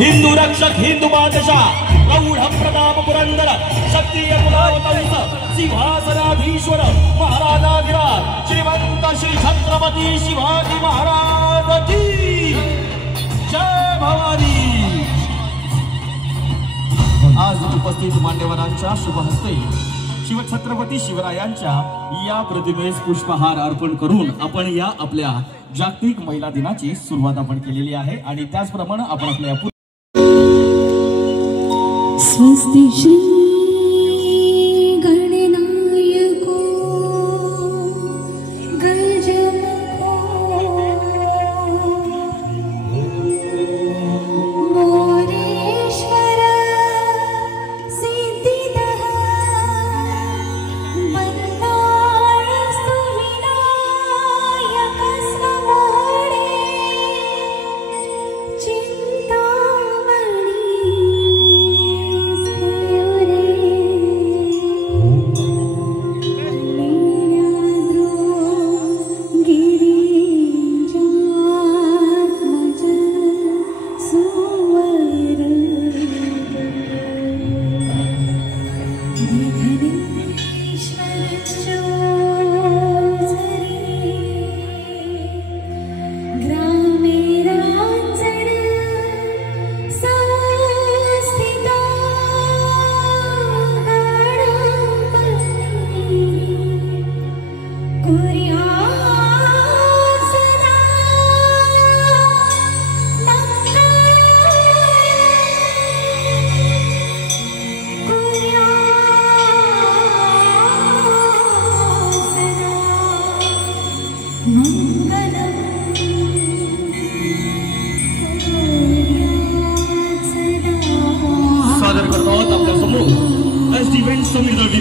हिंदू रक्षक हिंदू बादशाह प्रौढ प्रताप पुरंदर शक्तीय कुलावतंस सिंहासनाधीश्वर महाराजाधिराज श्रीमंत श्री छत्रपती शिवाजी महाराज की जय भवानी। आज उपस्थित मान्यवरांच्या शुभ हस्ते शिवछत्रपती शिवरायांच्या या प्रतिमेस पुष्पहार अर्पण करून आपण या आपल्या जागतिक महिला दिनाची सुरुवात आपण केलेली आहे आणि त्याचप्रमाणे आपण आपल्या स्वस्ति श्री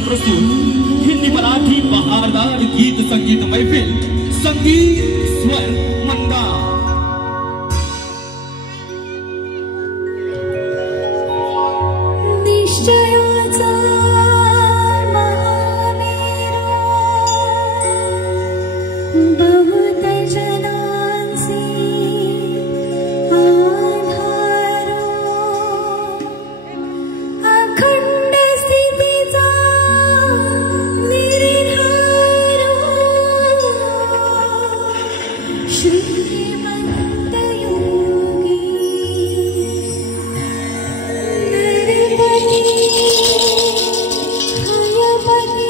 प्रस्तुत हिंदी मराठी बहारदार गीत संगीत मैफिल संगीत स्वर मंदा। निश्चयाचा महामेरू बहुत जनांची आधारो अखंड स्थितीचा श्रीमंत योगी नरपती हयपती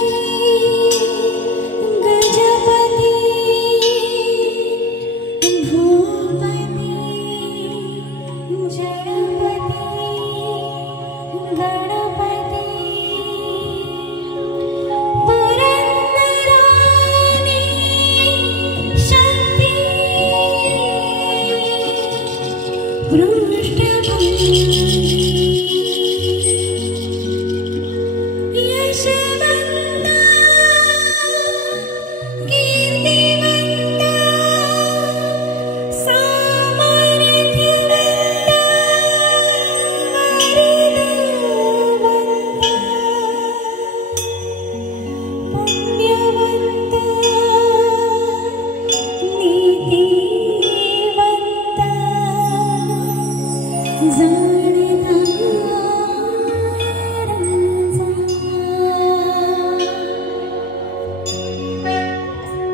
गजपती भूपती जयपती गणपती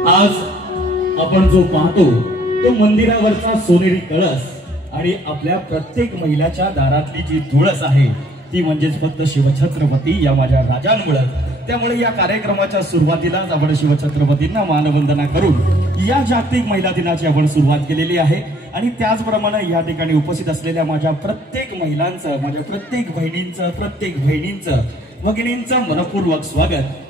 आज आपण जो पाहतो तो मंदिरावरचा सोनेरी कळस आणि आपल्या प्रत्येक महिलाच्या दारातली जी तुळस आहे ती म्हणजेच फक्त शिवछत्रपती या माझ्या राजांमुळे। त्यामुळे या कार्यक्रमाच्या सुरुवातीलाच आपण शिवछत्रपतींना मानवंदना करून या जागतिक महिला दिनाची आपण सुरुवात केलेली आहे आणि त्याचप्रमाणे या ठिकाणी उपस्थित असलेल्या माझ्या प्रत्येक महिलांचं, माझ्या प्रत्येक बहिणींचं, भगिनींचं मनपूर्वक स्वागत।